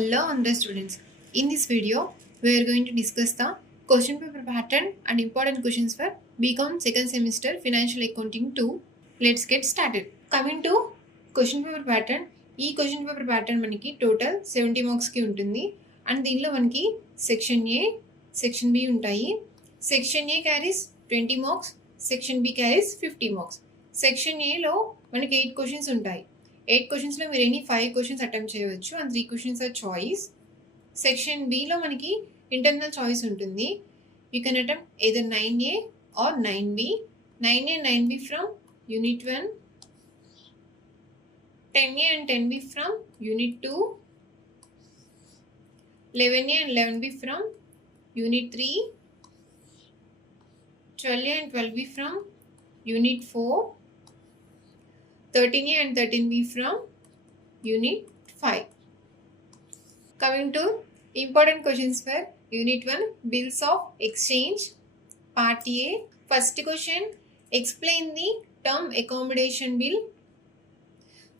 Hello Andhra students. In this video, we are going to discuss the question paper pattern and important questions for BCom second semester Financial Accounting 2. Let's get started. Coming to question paper pattern, ఈ question paper pattern మనకి total 70 మార్క్స్కి ఉంటుంది and దీనిలో మనకి section A section B ఉంటాయి. Section A carries 20 marks, section B carries 50 marks. Section ఏలో మనకి 8 questions ఉంటాయి. 8 క్వశ్చన్స్లో మీరు ఎనీ 5 క్వశ్చన్స్ అటెంప్ట్ చేయవచ్చు and 3 questions are choice. Section బిలో మనకి ఇంటర్నల్ చాయిస్ ఉంటుంది. You can attempt either 9A or 9B. 9A and 9B from Unit 1, 10A and 10B from Unit 2, 11A and 11B from Unit 3, 12A and 12B from Unit 4, 13A and 13B from Unit 5. Coming to important questions for Unit 1, Bills of Exchange, Part A. First question, explain the term accommodation bill.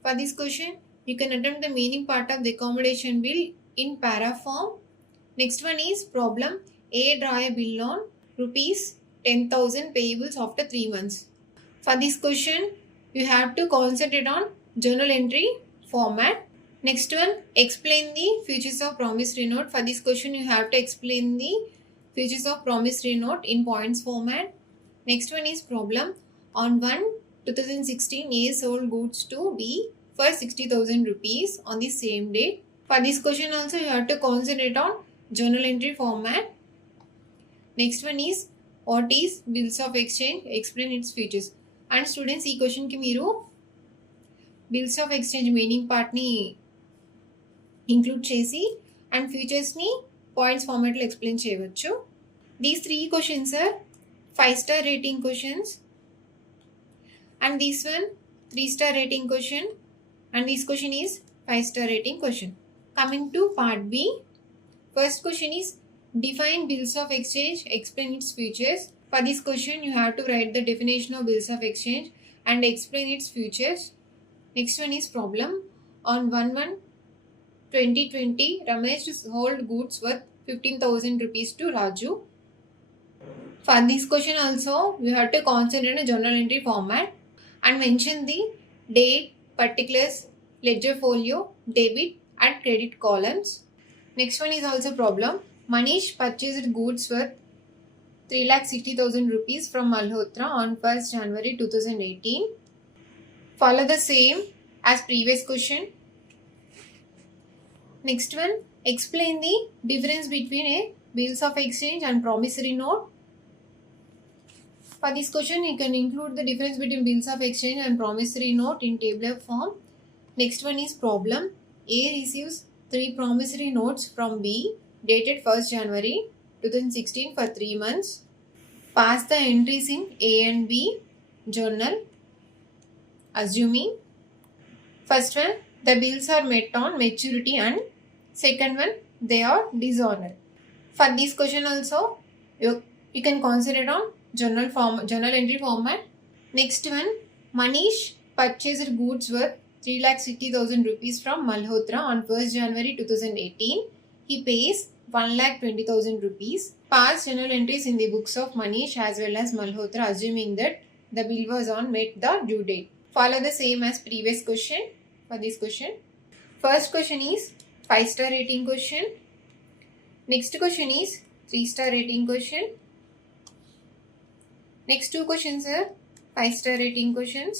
For this question, you can attempt the meaning part of the accommodation bill in para form. Next one is problem A. Draw a bill on rupees 10,000 payables after 3 months. For this question, you have to concentrate on journal entry format. Next one, explain the features of promissory note. For this question, you have to explain the features of promissory note in points format. Next one is problem on 1/2016 A sold goods to B for 60,000 rupees on the same date. For this question also, you have to concentrate on journal entry format. Next one is what is bills of exchange, explain its features. And students, ఈ క్వశ్చన్కి మీరు bills of exchange meaning పార్ట్ని include చేసి and ఫీచర్స్ని points ఫార్మాట్లో explain చేయవచ్చు. These 3 questions are 5 star rating questions and this one 3 star rating question and this question is 5 star rating question. Coming to part B, first question is define bills of exchange, explain its features. For this question, you have to write the definition of bills of exchange and explain its features. Next one is problem on 1/1/2020 Ramesh sold goods worth 15,000 rupees to Raju. For this question also, you have to concentrate on a journal entry format and mention the date, particulars, ledger folio, debit and credit columns. Next one is also problem. Manish purchased goods worth 3,60,000 rupees from Malhotra on 1st January 2018. Follow the same as previous question. Next one, explain the difference between a bills of exchange and promissory note. For this question, you can include the difference between bills of exchange and promissory note in tabular form. Next one is problem. A receives 3 promissory notes from B dated 1st January 2016 for 3 months. Pass the entries in A and B journal. Assuming first one, the bills are met on maturity and second one, they are dishonored. For this question also, you can concentrate on journal entry format. Next one, Manish purchased goods worth 3,60,000 rupees from Malhotra on 1st January 2018. He pays 1,20,000 rupees. Pass journal entries in the books of Manish as well as Malhotra, assuming that the bill was on met the due date. Follow the same as previous question for this question. First question is 5 star rating question. Next question is 3 star rating question. Next 2 questions are 5 star rating questions.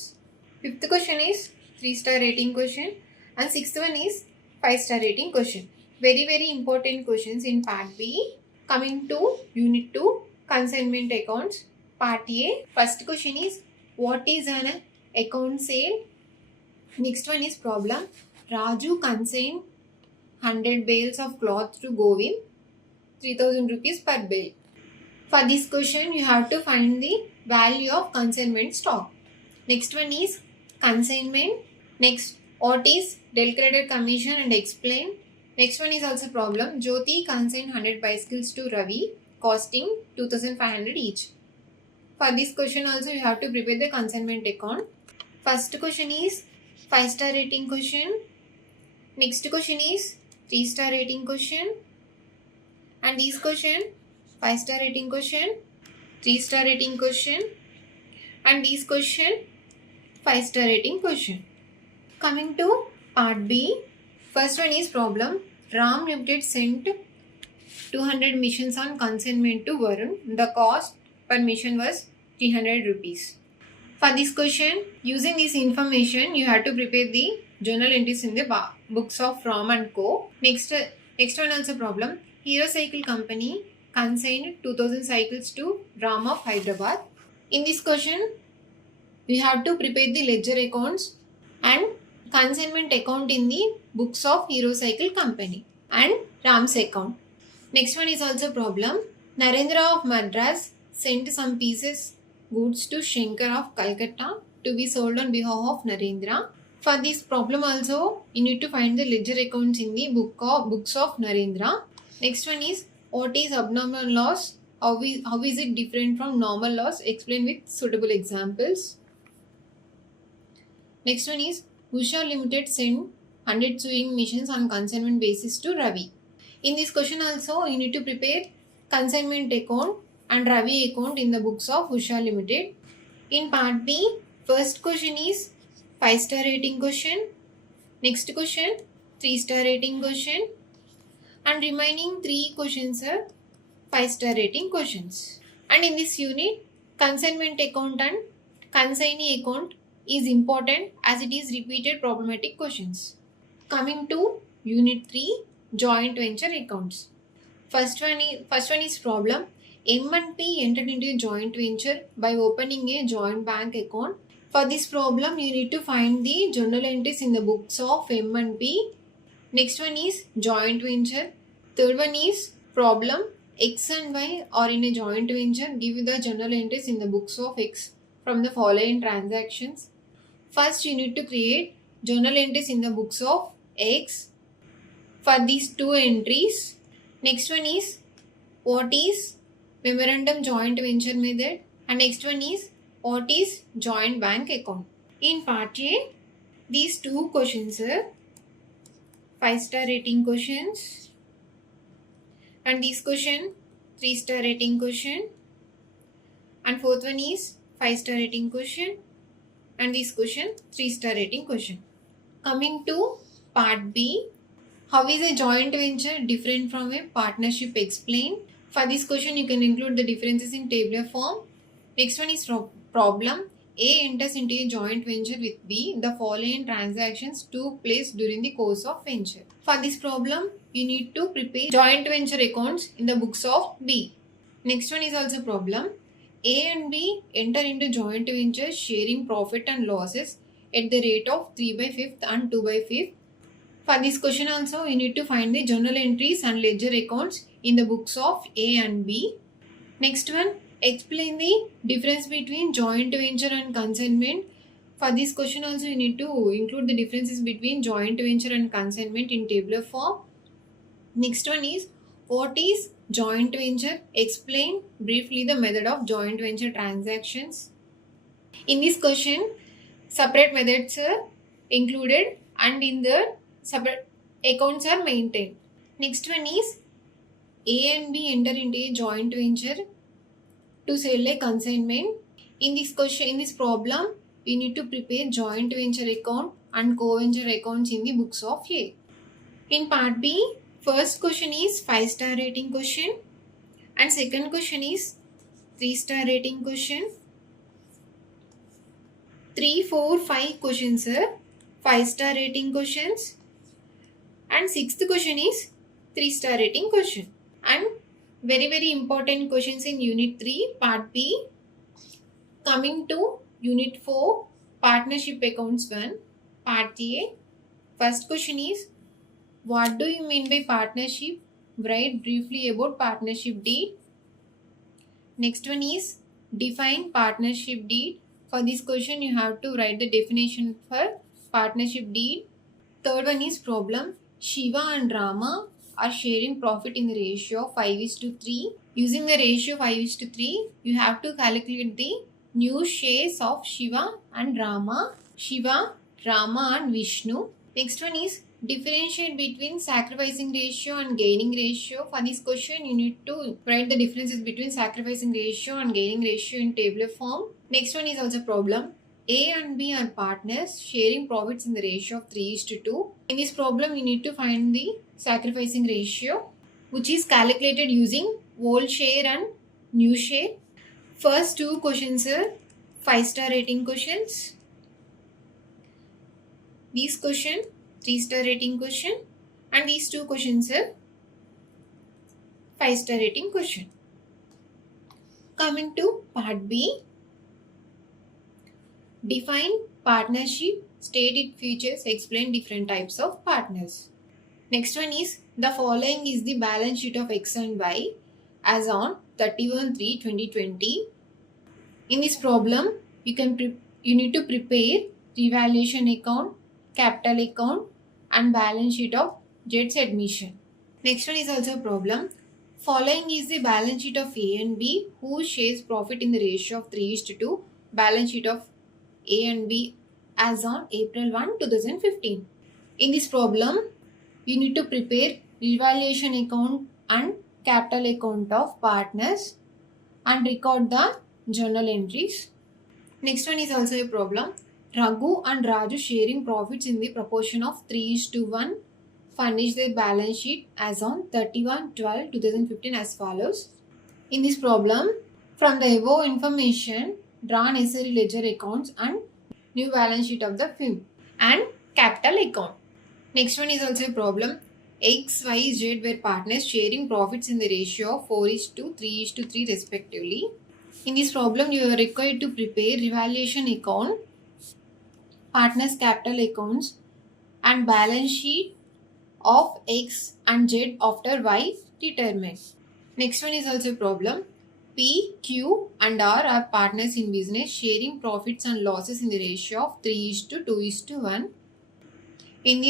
Fifth question is 3 star rating question and sixth one is 5 star rating question. Very important questions in part B. Coming to unit 2, consignment accounts, part A. First question is what is an account sale. Next one is problem. Raju consigned 100 bales of cloth to Govind, 3,000 rupees per bale. For this question, you have to find the value of consignment stock. Next one is consignment. Next, what is del credit commission and explain. Next one is also problem. Jyoti consigned 100 bicycles to Ravi, costing 2,500 each. For this question also, you have to prepare the consignment account. First question is 5 star rating question. Next question is 3-star rating question. And this question, 5-star rating question, 3-star rating question. And this question, 5-star rating question. Coming to part B. First one is problem. Ram Limited sent 200 missions on consignment to Varun. The cost per mission was 300 rupees. For this question, using this information, you have to prepare the journal entries in the books of Ram and Co. Next one also problem. Hero Cycle Company consigned 2000 cycles to Ram of Hyderabad. In this question, we have to prepare the ledger accounts and consignment account in the books of Hero Cycle Company and Ram's account. Next one is also problem. Narendra of Madras sent some pieces goods to Shankar of Calcutta to be sold on behalf of Narendra. For this problem also, you need to find the ledger accounts in the books of Narendra. Next one is, what is abnormal loss? How is it different from normal loss? Explain with suitable examples. Next one is, Usha Limited sent 100 sewing machines on consignment basis to Ravi. In this question also, you need to prepare consignment account and Ravi account in the books of Usha Limited. In part B, first question is 5-star rating question. Next question, 3-star rating question. And remaining 3 questions are 5-star rating questions. And in this unit, consignment account and consignee account is important as it is repeated problematic questions. Coming to unit 3, joint venture accounts. First one is problem. M&P entered into a joint venture by opening a joint bank account. For this problem, you need to find the journal entries in the books of M&P. Next one is joint venture. Third one is problem. X and Y are in a joint venture. Give the journal entries in the books of X from the following transactions. First, you need to create journal entries in the books of X for these 2 entries. Next one is, what is memorandum joint venture method, and next one is, what is joint bank account. In part A, these 2 questions are 5-star rating questions and this question 3-star rating question, and fourth one is 5-star rating question and this question 3-star rating question. Coming to part B, how is a joint venture different from a partnership? Explain. For this question, you can include the differences in tabular form. Next one is problem. A enters into a joint venture with B. The following transactions took place during the course of venture. For this problem, you need to prepare joint venture accounts in the books of B. Next one is also problem. A and B enter into joint ventures sharing profit and losses at the rate of 3/5 and 2/5. For this question also, you need to find the journal entries and ledger accounts in the books of A and B. Next one, explain the difference between joint venture and consignment. For this question also, you need to include the differences between joint venture and consignment in tabular form. Next one is, what is joint venture? Explain briefly the method of joint venture transactions. In this question, separate methods are included and in the separate accounts are maintained. Next one is, A and B enter into a joint venture to sell a consignment. In this problem, we need to prepare joint venture account and co-venture accounts in the books of A. In part B, first question is 5-star rating question and second question is 3-star rating question. 3, 4, 5 questions are 5-star rating questions and 6th question is 3-star rating question. And very important questions in unit 3 part B. Coming to unit 4 partnership accounts 1 part A. First question is, what do you mean by partnership? Write briefly about partnership deed. Next one is, define partnership deed. For this question, you have to write the definition for partnership deed. Third one is problem. Shiva and Rama are sharing profit in the ratio of 5:3. Using the ratio 5:3, you have to calculate the new shares of Shiva and Rama. Shiva, Rama and Vishnu. Next one is, Differentiate between sacrificing ratio and gaining ratio. For this question, you need to write the differences between sacrificing ratio and gaining ratio in tabular form. Next one is also problem. A and B are partners sharing profits in the ratio of 3:2. In this problem, you need to find the sacrificing ratio, which is calculated using old share and new share. First two questions are 5-star rating questions. These question 3-star rating question, and these two questions are 5-star rating question. Coming to part B, define partnership, state its features, explain different types of partners. Next one is the following is the balance sheet of X and Y as on 31/3/2020. In this problem, you need to prepare revaluation account, capital account, and balance sheet of Jet's admission. Next one is also a problem. Following is the balance sheet of A and B who shares profit in the ratio of 3:2. Balance sheet of A and B as on April 1, 2015. In this problem, you need to prepare revaluation account and capital account of partners and record the journal entries. Next one is also a problem. Raghu and Raju sharing profits in the proportion of 3:1 furnish their balance sheet as on 31/12/2015 as follows. In this problem, from the above information, draw necessary ledger accounts and new balance sheet of the firm and capital account. Next one is also a problem. X, Y, Z were partners sharing profits in the ratio of 4:2, 3:3 respectively. In this problem, you are required to prepare revaluation account, partners capital accounts, and balance sheet of X and Z after Y retirement. Next one is also a problem. P, Q and R are partners in business sharing profits and losses in the ratio of 3:2:1. In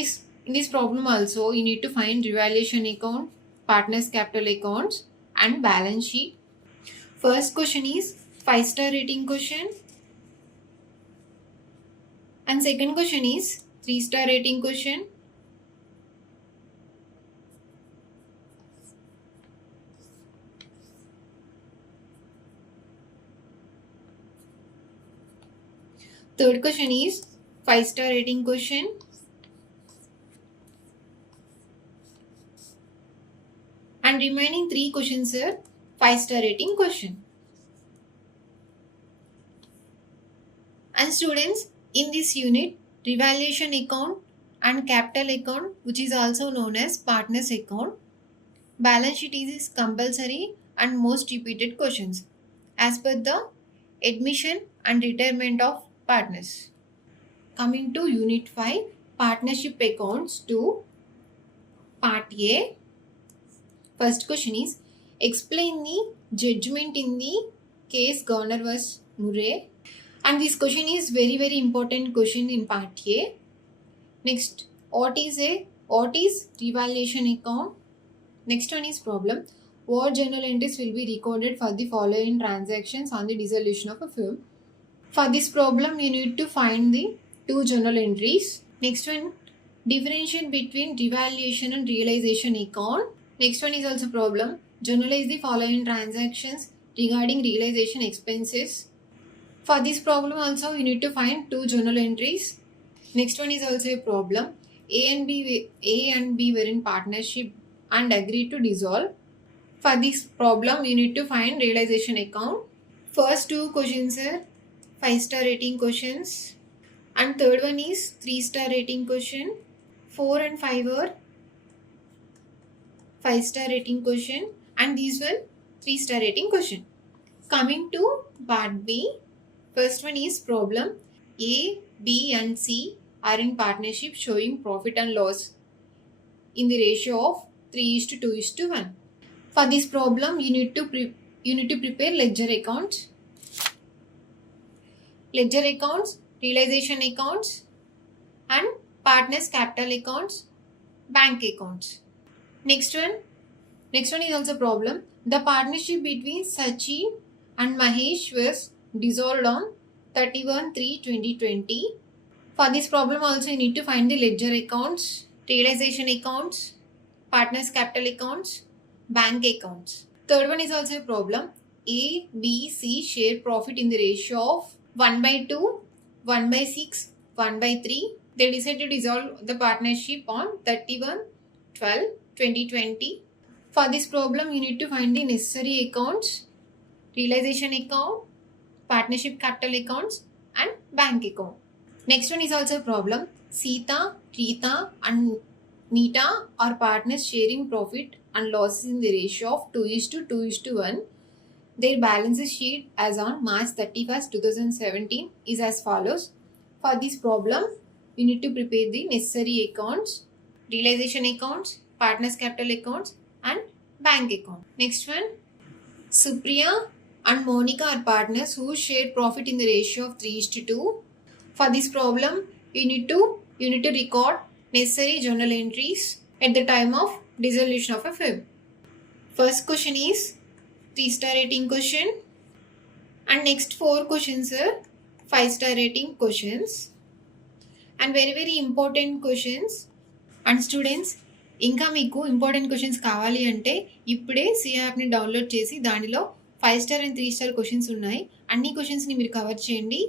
this problem also, you need to find revaluation account, partners capital accounts, and balance sheet. First question is 5-star rating question, and second question is 3-star rating question. Third question is 5-star rating question. And remaining 3 questions are 5-star rating question. And students, in this unit, revaluation account and capital account, which is also known as partners account, balance sheet is compulsory and most repeated questions as per the admission and retirement of partners. Coming to Unit 5, Partnership Accounts 2, Part A. First question is, explain the judgment in the case Garner vs. Murray. And this question is very important question in Part A. Next, what is revaluation account? Next one is problem. What journal entries will be recorded for the following transactions on the dissolution of a firm? For this problem, you need to find the 2 journal entries. Next one, differentiate between revaluation and realization account. Next one is also problem. Journalize the following transactions regarding realization expenses. For this problem also, you need to find 2 journal entries. Next one is also a problem. A and B were in partnership and agreed to dissolve. For this problem, you need to find realization account. First 2 questions are 5-star rating questions, and third one is 3-star rating question. 4 and 5 are 5-star rating question, and these were 3-star rating question. Coming to part B, first one is problem. A, B and C are in partnership showing profit and loss in the ratio of 3:2:1. For this problem, you need to prepare ledger accounts, realization accounts, and partners capital accounts, bank accounts. Next one is also problem. The partnership between Sachin and Mahesh was dissolved on 31/3/2020. For this problem also, you need to find the ledger accounts, realization accounts, partners capital accounts, bank accounts. Third one is also a problem. A, B, C share profit in the ratio of 1/2, 1/6, 1/3. They decided to dissolve the partnership on 31/12/2020. For this problem, you need to find the necessary accounts, realization account, partnership capital accounts, and bank account. Next one is also a problem. Sita, Rita, and Nita are partners sharing profit and losses in the ratio of 2:2:1. Their balance sheet as on March 31st, 2017 is as follows. For this problem, you need to prepare the necessary accounts, realization accounts, partners capital accounts, and bank account. Next one, Supriya and Monica are partners who share profit in the ratio of 3:2. For this problem, you need to record necessary journal entries at the time of dissolution of a firm. First question is 3-star rating question, and next 4 questions are 5-star rating questions, and very important questions. And students, ఇంకా మీకు important questions కావాలి అంటే ఇప్పుడే C యాప్ని download చేసి దానిలో 5-star and 3-star questions ఉన్నాయి. అన్ని క్వశ్చన్స్ని మీరు కవర్ చేయండి.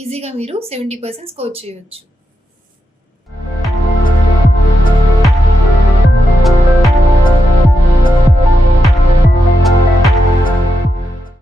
ఈజీగా మీరు 70% స్కోర్ చేయవచ్చు.